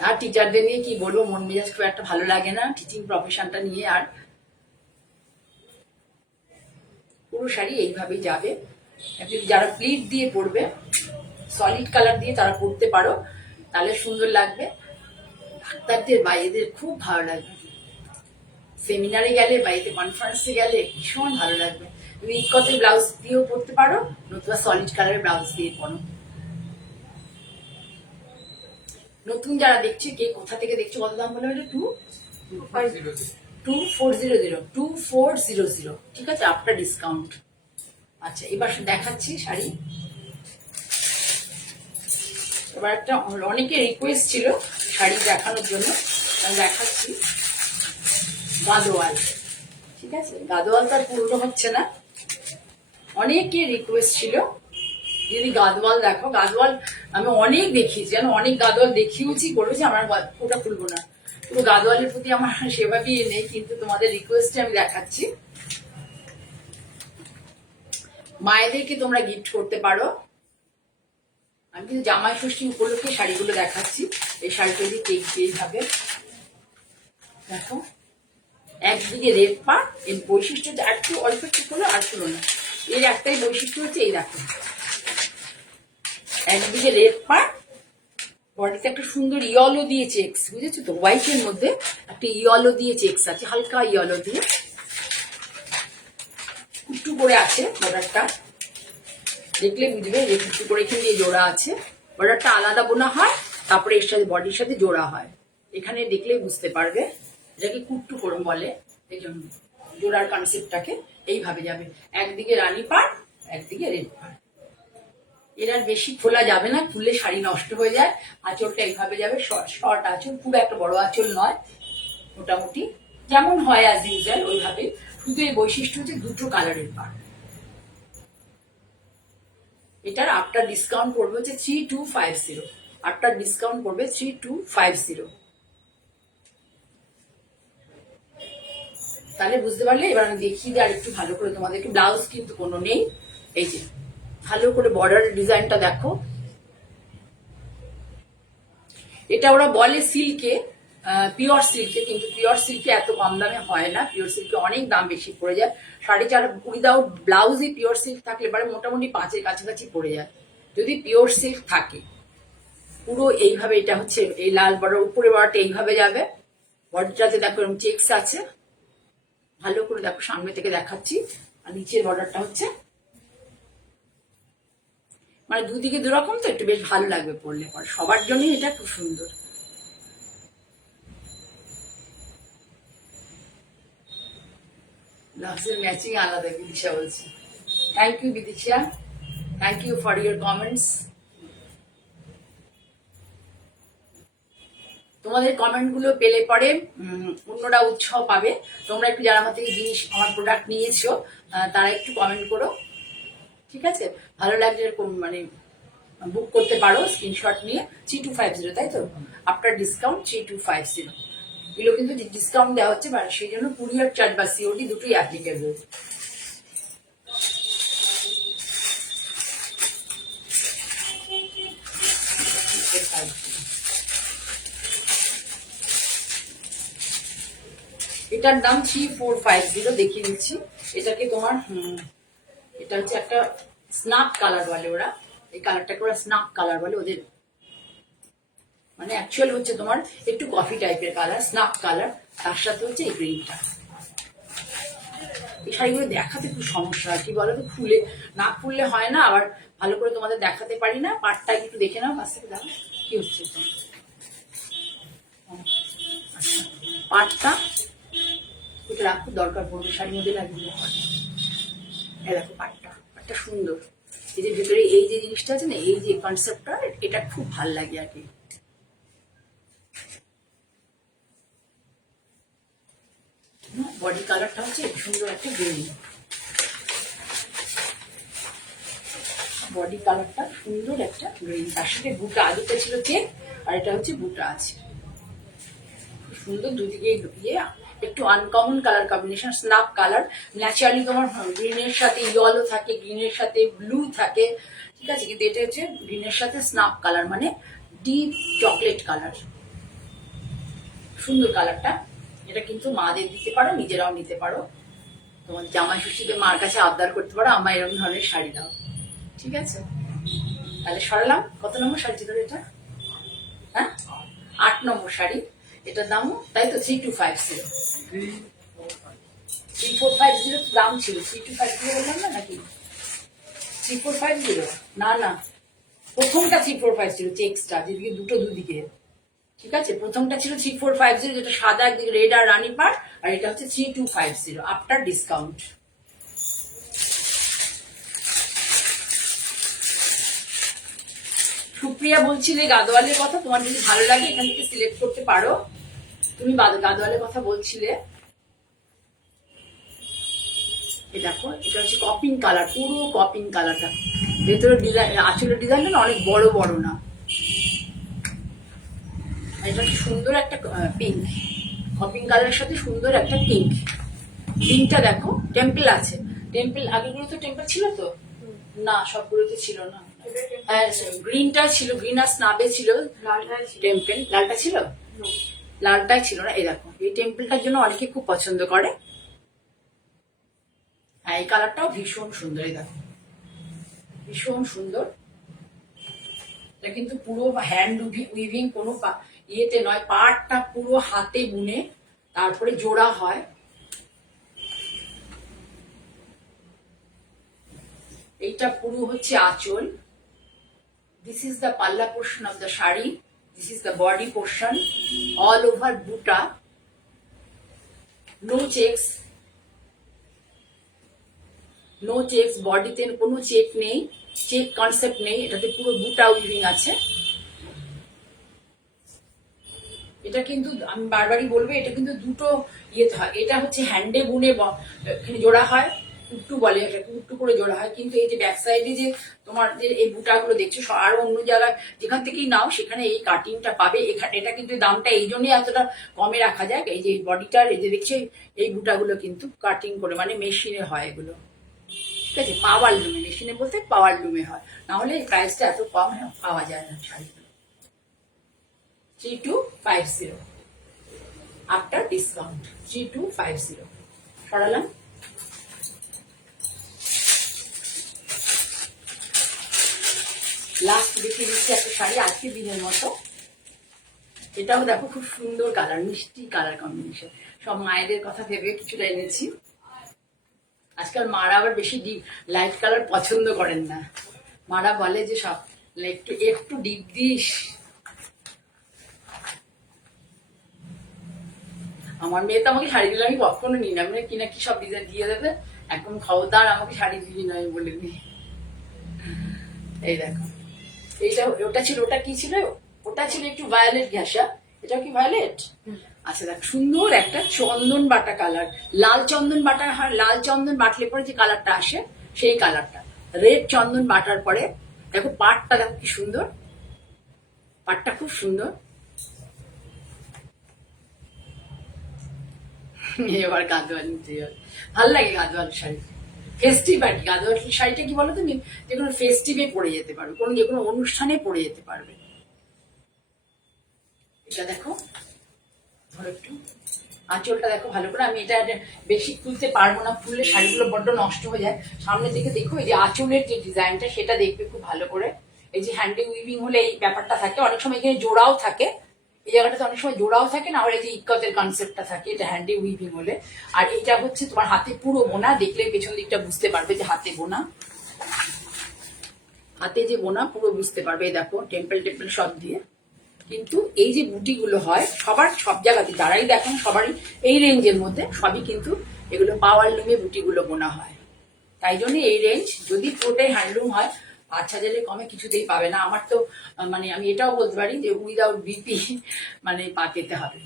আর টিচারদের নিয়ে কি বলবো, মন মেজাজ খুব একটা ভালো লাগে না টিচিং প্রফেশনটা নিয়ে। আর পুরো শাড়ি এইভাবেই যাবে, যারা প্লিট দিয়ে পরবে সলিড কালার দিয়ে তারা পরতে পারো, তাহলে সুন্দর লাগবে। ডাক্তারদের বাইরেদের খুব ভালো লাগবে, সেমিনারে গেলে বাইরে কনফারেন্সে গেলে ভীষণ ভালো লাগবে। তুমি ইক্কতের ব্লাউজ দিয়েও পরতে পারো, নতুবা সলিড কালারের ব্লাউজ দিয়ে পরো। নতুন যারা দেখছে, কে কোথা থেকে দেখছো, কত দাম বলে? 2400, ঠিক আছে, আফটার ডিসকাউন্ট। আচ্ছা, এবার দেখাচ্ছি শাড়ি। এবার একটা অনেকে রিকোয়েস্ট ছিল শাড়ি দেখানোর জন্য, আমি দেখাচ্ছি গাদোয়াল। ঠিক আছে, গাদোয়াল তার পূর্ণ হচ্ছে না, অনেকে রিকোয়েস্ট ছিল যদি গাদোয়াল দেখো। গাদোয়াল আমি অনেক দেখিয়েছি, যেন অনেক গাদোয়াল দেখিয়েছি, করেছি, আমার ওটা খুলবো না। পুরো গাদোয়ালের প্রতি আমার সেভাবেই নেই, কিন্তু তোমাদের রিকোয়েস্টে আমি দেখাচ্ছি। মায়েদেরকে তোমরা গিফট করতে পারো। আমি কিন্তু জামাই ষষ্ঠী উপলক্ষে শাড়িগুলো দেখাচ্ছি। এই শাড়িটা দিয়ে কেক দিয়ে যাবে, দেখো একদিকে রেড পার, এর বৈশিষ্ট্য একটু অল্প একটু হলো, আর ছিল না, এর একটাই বৈশিষ্ট্য হচ্ছে এই দেখো, একদিকে রেড পার, বডিতে একটা সুন্দর ইয়েলো দিয়ে চেক্স, বুঝেছো তো, হোয়াইটের মধ্যে একটা ইয়েলো দিয়ে চেক্স আছে, হালকা ইয়েলো দিয়ে কুট্টু করে আছে বর্ডারটা, দেখলে বুঝবে যে কুট্টু করে এখানে দিয়ে জোড়া আছে। বর্ডারটা আলাদা বোনা হয়, তারপরে এর সাথে বডির সাথে জোড়া হয়, এখানে দেখলে বুঝতে পারবে এটাকে কুট্টু করে বলে, এই জন্য জোড়ার কনসেপ্টটাকে এইভাবে যাবে, একদিকে রানী পাড় একদিকে রেড পাড়। এর আর বেশি খোলা যাবে না, খুললে শাড়ি নষ্ট হয়ে যায়। আঁচলটা এইভাবে যাবে, শর্ট আঁচল, খুব একটা বড় আঁচল নয়, মোটামুটি যেমন হয় অ্যাজ ইউজুয়াল ওইভাবে। শুধু এই বৈশিষ্ট্য হচ্ছে দুটো কালারের পাড়। এটার আফটার ডিসকাউন্ট করবে হচ্ছে 3250, আফটার ডিসকাউন্ট করবে 3250। তাহলে বুঝতে পারলে। এবার আমি দেখিয়ে দিই আর একটু ভালো করে তোমাদেরকে। ব্লাউজ কিন্তু কোনো নেই, এই যে ভালো করে বর্ডার ডিজাইনটা দেখো। এটা ওরা বলে সিল্কে, পিওর সিল্কে, কিন্তু পিওর সিল্কে এত কম দামে হয় না, পিওর সিল্কে অনেক দাম বেশি পড়ে যায়। 4.5 উইদাউট ব্লাউজে পিওর সিল্ক থাকলে এবারে মোটামুটি 5-এর কাছাকাছি পড়ে যায় যদি পিওর সিল্ক থাকে। পুরো এইভাবে, এটা হচ্ছে এই লাল বর্ডার, উপরে বর্ডারটা এইভাবে যাবে। বডিটাতে দেখো এরকম চেক্স আছে, ভালো করে দেখো, সামনে থেকে দেখাচ্ছি। আর নিচের বর্ডারটা হচ্ছে মানে দুদিকে দুরকম, তো একটু বেশ ভালো লাগবে পরলে পরে, সবার জন্যই এটা খুব সুন্দর। ব্লাউজের ম্যাচিং আলাদা, বিদিশা বলছে। Thank you Bidisha, thank you for your comments. তোমাদের কমেন্ট গুলো পেলে পরে অন্যরা উৎসাহ পাবে। তোমরা একটু যারা আমার থেকে জিনিস, আমার প্রোডাক্ট নিয়েছো, তারা একটু কমেন্ট করো, ঠিক আছে? ভালো লাগলে এরকম মানে বুক করতে পারো স্ক্রিনশট নিয়ে। 3250, তাই তো? After discount 3250। এগুলো কিন্তু ডিসকাউন্ট দেওয়া হচ্ছে, মানে সেই জন্য কুরিয়ার চার্জ বা সিওডি দুটোই অ্যাপ্লিকেবল। এটার দাম 3450, দেখিয়ে দিচ্ছি। এটাকে তোমার এটা হচ্ছে একটা স্নাপ কালার বলে ওরা, এই কালারটাকে ওরা স্নাপ কালার বলে। ওদের মানে অ্যাকচুয়াল হচ্ছে তোমার একটু কফি টাইপের কালার, স্নাপ কালার। তার সাথে হচ্ছে এই গ্রিনটা। এই শাড়িগুলো দেখাতে খুব সমস্যা হয়, কি বলো তো, ফুলে না ফুললে হয় না, আবার ভালো করে তোমাদের দেখাতে পারি না। পাটটা একটু দেখে নাও, কাছ থেকে দেখো কি হচ্ছে। পাটটা এটা রাখো, দরকার পড়বে শাড়ির মধ্যে লাগিয়ে। এই দেখো পাটটা, পাটটা সুন্দর। এই যে ভেতরে এই যে জিনিসটা আছে না, এই যে কনসেপ্টটা, এটা খুব ভাল লাগে আর কি। বডি কালারটা হচ্ছে সুন্দর একটা গ্রিন, বডি কালারটা সুন্দর একটা গ্রিন, তার সাথে বুটা আলুটা ছিল চেক, আর এটা হচ্ছে বুটা আছে। খুব সুন্দর, দুদিকে ইয়ে, একটু uncommon colour combination, snap colour. Naturally তোমার গ্রিনের সাথে ইয়েলো থাকে, গ্রিনের সাথে ব্লু থাকে, ঠিক আছে? কিন্তু এটা হচ্ছে গ্রিনের সাথে স্নাপ কালার, মানে ডিপ চকলেট কালার। সুন্দর কালারটা। এটা কিন্তু মাদের দিতে পারো, নিজেরাও নিতে পারো। তোমার জামাই ষষ্ঠীতে মার কাছে আবদার করতে পারো, আমার এরকম ধরনের শাড়ি দাও, ঠিক আছে? তাহলে সরালাম। কত নম্বর শাড়ি ছিল এটা? হ্যাঁ, 8 নম্বর শাড়ি। এটার দামও তাই তো 3250। 3450 দাম ছিল, 3250 বললাম না নাকি? 3450 না না, প্রথমটা 3450 চেক্সটা, যেদিকে দুটো দুদিকে, ঠিক আছে? প্রথমটা ছিল 3450, যেটা সাদা একদিকে রেড আর রানী পাড়, আর এটা হচ্ছে 3250 আফটার ডিসকাউন্ট। সুপ্রিয়া বলছিলে গাদোয়ালের কথা, তোমার যদি ভালো লাগে এখান থেকে সিলেক্ট করতে পারো। তুমি গাদোয়ালের কথা বলছিলে। দেখো এটা হচ্ছে কপিং কালার, পুরো কপিং কালারটা। ভেতরের ডিজাইন, আঁচলের ডিজাইনটা না অনেক বড় বড় না। এটা সুন্দর একটা পিঙ্ক, কপিং কালারের সাথে সুন্দর একটা পিঙ্ক। পিঙ্কটা দেখো, টেম্পল আছে। টেম্পল আগেগুলো তো টেম্পল ছিল তো না, সবগুলোতে ছিল না। গ্রিনটা ছিল, গ্রিন আর স্নাবে ছিল টেম্পল। লালটা ছিল? লালটাই ছিল না। এই দেখো, এই টেম্পলটার জন্য অনেকে খুব পছন্দ করে। হ্যাঁ, এই কালারটাও ভীষণ সুন্দর। এই দেখো, ভীষণ সুন্দর। এটা কিন্তু পুরো হ্যান্ড উইভিং, কোনো ইয়েতে নয়, পাটটা পুরো হাতে বুনে তারপরে জোড়া হয়। এইটা পুরো হচ্ছে আঁচল। দিস ইজ দ্য পাল্লা portion of the sari, this is the body portion, all over বুটা, নো চেক্স, নো চেকস, বডিতে কোনো চেক নেই, চেক কনসেপ্ট নেই, এটাতে পুরো বুটা উইভিং আছে। এটা কিন্তু আমি বারবারই বলবো, এটা কিন্তু দুটো ইয়েতে হয়। এটা হচ্ছে হ্যান্ডে বুনে এখানে জোড়া হয়, কুট্টু বলে, এটা কুট্টু করে জোড়া হয়। কিন্তু এই যে ব্যাক সাইডে যে তোমার যে এই বুটাগুলো দেখছো, আর অন্য জায়গায় যেখান থেকেই নাও সেখানে এই কাটিংটা পাবে। এখানে এটা কিন্তু দামটা এই জন্যই এতটা কমে রাখা যায়, এই যে বডিটার এই যে দেখছো এই বুটাগুলো কিন্তু কাটিং করে, মানে মেশিনে হয় এগুলো, ঠিক আছে, পাওয়ার লুমে, মেশিনে বলতে পাওয়ার লুমে হয়, নাহলে এই প্রাইসটা এত কম পাওয়া যায় না শাড়িগুলো। 3250 আফটার ডিসকাউন্ট, 3250 সরালাম। লাস্ট দেখিয়ে দিচ্ছি একটা শাড়ি আজকের দিনের মতো। এটাও দেখো খুব সুন্দর কালার, মিষ্টি কালার কম্বিনেশন, সব মায়েদের কথা ভেবে কিছুটা এনেছি। আজকাল মারা আবার বেশি ডিপ লাইট কালার পছন্দ করেন না, মারা বলে যে সব একটু একটু ডিপ দিস। আমার মেয়ে তো আমাকে শাড়ি দিলে আমি কখনো নিই না, মানে কিনা কি সব ডিজাইন দিয়ে দেবে, একদম খবরদার আমাকে শাড়ি দিবি না আমি বলে দিই। এই দেখো এইটা, ওটা ছিল, ওটা কি ছিল, ওটা ছিল একটু ভায়োলেট ঘাসা, এটাও কি ভায়োলেট? আচ্ছা দেখ, সুন্দর একটা চন্দন বাটা কালার, লাল চন্দন বাটা হয়, লাল চন্দন বাটলে পরে যে কালারটা আসে সেই কালারটা, রেড চন্দন বাটার পরে দেখো পাটটা, দেখো কি সুন্দর, পাটটা খুব সুন্দর। এবার গাদোয়াল নিতে হবে, ভাল লাগে গাদোয়াল শাড়ি, ফেস্টিভ আর কি। গাদোয়াল শাড়িটা কি বলো তুমি, যে কোনো ফেস্টিভে পরে যেতে পারবে, কোনো যে কোনো অনুষ্ঠানে পরে যেতে পারবে। এটা দেখো, ধরো একটু আঁচলটা দেখো ভালো করে, আমি এটা বেশি খুলতে পারবো না, খুললে শাড়িগুলো বড্ড নষ্ট হয়ে যায়। সামনের দিকে দেখো এই যে আঁচলের যে ডিজাইনটা সেটা দেখবে খুব ভালো করে। এই যে হ্যান্ডে উইভিং হলে এই ব্যাপারটা থাকে, অনেক সময় এখানে জোড়াও থাকে, এই জায়গাটাতে অনেক সময় জোড়াও থাকে না, আর এই যে ইক্কতের কনসেপ্টটা থাকে, এটা হ্যান্ডে উইভিং হলে। আর এটা হচ্ছে তোমার হাতে পুরো বোনা, দেখলে পেছন দিকটা বুঝতে পারবে যে হাতে বোনা, হাতে যে বোনা পুরো বুঝতে পারবে। এই দেখো টেম্পল টেম্পল সব দিয়ে। কিন্তু এই যে বুটিগুলো হয় সবার, সব জায়গাতে যারাই দেখেন সবারই এই রেঞ্জের মধ্যে সবই কিন্তু এগুলো পাওয়ার লুমে বুটিগুলো বোনা হয়। তাই জন্য এই রেঞ্জ যদি পুরোটাই হ্যান্ডলুম হয় 5000-এর কমে কিছুতেই পাবে না। আমার তো মানে আমি এটাও বলতে পারি যে উইদাউট বিপি মানে পা পেতে হবে,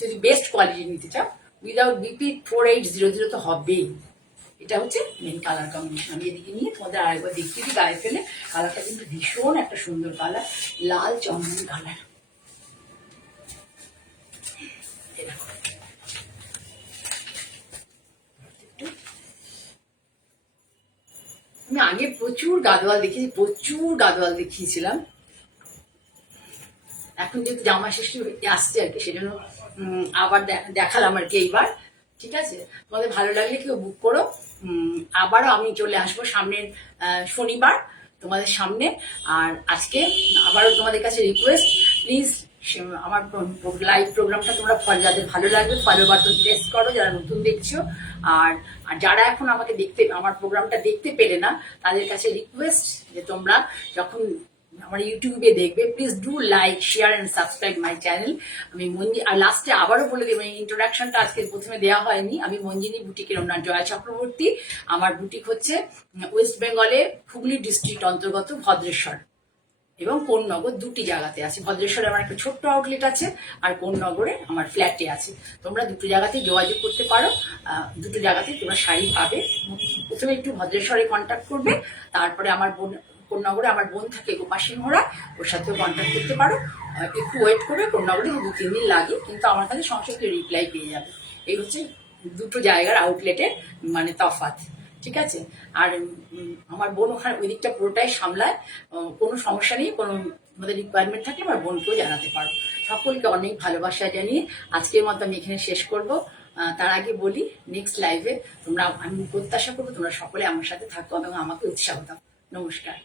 যদি বেস্ট কোয়ালিটি নিতে চাও উইদাউট বিপি 4800 তো হবেই। এটা হচ্ছে মেন কালার কম্বিনেশন। আমি এদিকে নিয়ে তোমাদের আরেকবার দেখিয়ে দিই গায়ে ফেলে, কালারটা কিন্তু ভীষণ একটা সুন্দর কালার, লাল চন্দন কালার। আমি আগে প্রচুর গাদোয়াল দেখিয়েছি, প্রচুর গাদোয়াল দেখিয়েছিলাম। এখন যেহেতু জামা ষষ্ঠী আসছে আর কি, সেজন্য আবার দেখালাম আর কি এইবার। ঠিক আছে, তোমাদের ভালো লাগলে কেউ বুক করো। আবারও আমি চলে আসবো সামনের শনিবার তোমাদের সামনে। আর আজকে আবারও তোমাদের কাছে রিকোয়েস্ট, প্লিজ আমার লাইভ প্রোগ্রামটা তোমরা যাদের ভালো লাগবে ফলো বাটন প্রেস করো, যারা নতুন দেখছো। আর যারা এখন আমাকে আমার প্রোগ্রামটা দেখতে পেলে না, তাদের কাছে রিকোয়েস্ট যে তোমরা যখন আমার ইউটিউবে দেখবে, please do like, share and subscribe my channel. আমি আর লাস্টে আবারও বলে দেবো, ইন্ট্রোডাকশনটা আজকে প্রথমে দেওয়া হয়নি। আমি মঞ্জিনী বুটিকের ওনার জয়া চক্রবর্তী। আমার বুটিক হচ্ছে ওয়েস্ট বেঙ্গলের হুগলি ডিস্ট্রিক্ট অন্তর্গত ভদ্রেশ্বর এবং কোন্নগর, দুটি জায়গাতে আছে। ভদ্রেশ্বরে আমার একটা ছোট্ট আউটলেট আছে, আর কোন্নগরে আমার ফ্ল্যাটে আছে। তোমরা দুটো জায়গাতেই যোগাযোগ করতে পারো, দুটো জায়গাতেই তোমরা শাড়ি পাবে। প্রথমে একটু ভদ্রেশ্বরে কন্ট্যাক্ট করবে, তারপরে আমার বোন কোন্নগরে, আমার বোন থাকে গোপা সিংহরা, ওর সাথেও কন্ট্যাক্ট করতে পারো। একটু ওয়েট করবে, কোন্নগরে 2-3 দিন লাগে, কিন্তু আমার কাছে সঙ্গে সঙ্গে রিপ্লাই পেয়ে যাবে। এই হচ্ছে দুটো জায়গার আউটলেটের মানে তফাৎ, ঠিক আছে। আর আমার বোন ওখানে ওই দিকটা পুরোটাই সামলায়, কোনো সমস্যা নেই। কোনো আমাদের রিকোয়ারমেন্ট থাকলে আমার বোনকেও জানাতে পারো। সকলকে অনেক ভালোবাসা জানিয়ে আজকের মতো আমি এখানে শেষ করব। তার আগে বলি, নেক্সট লাইভে তোমরা, আমি প্রত্যাশা করবো তোমরা সকলে আমার সাথে থাকো এবং আমাকে উৎসাহ দাও। নমস্কার।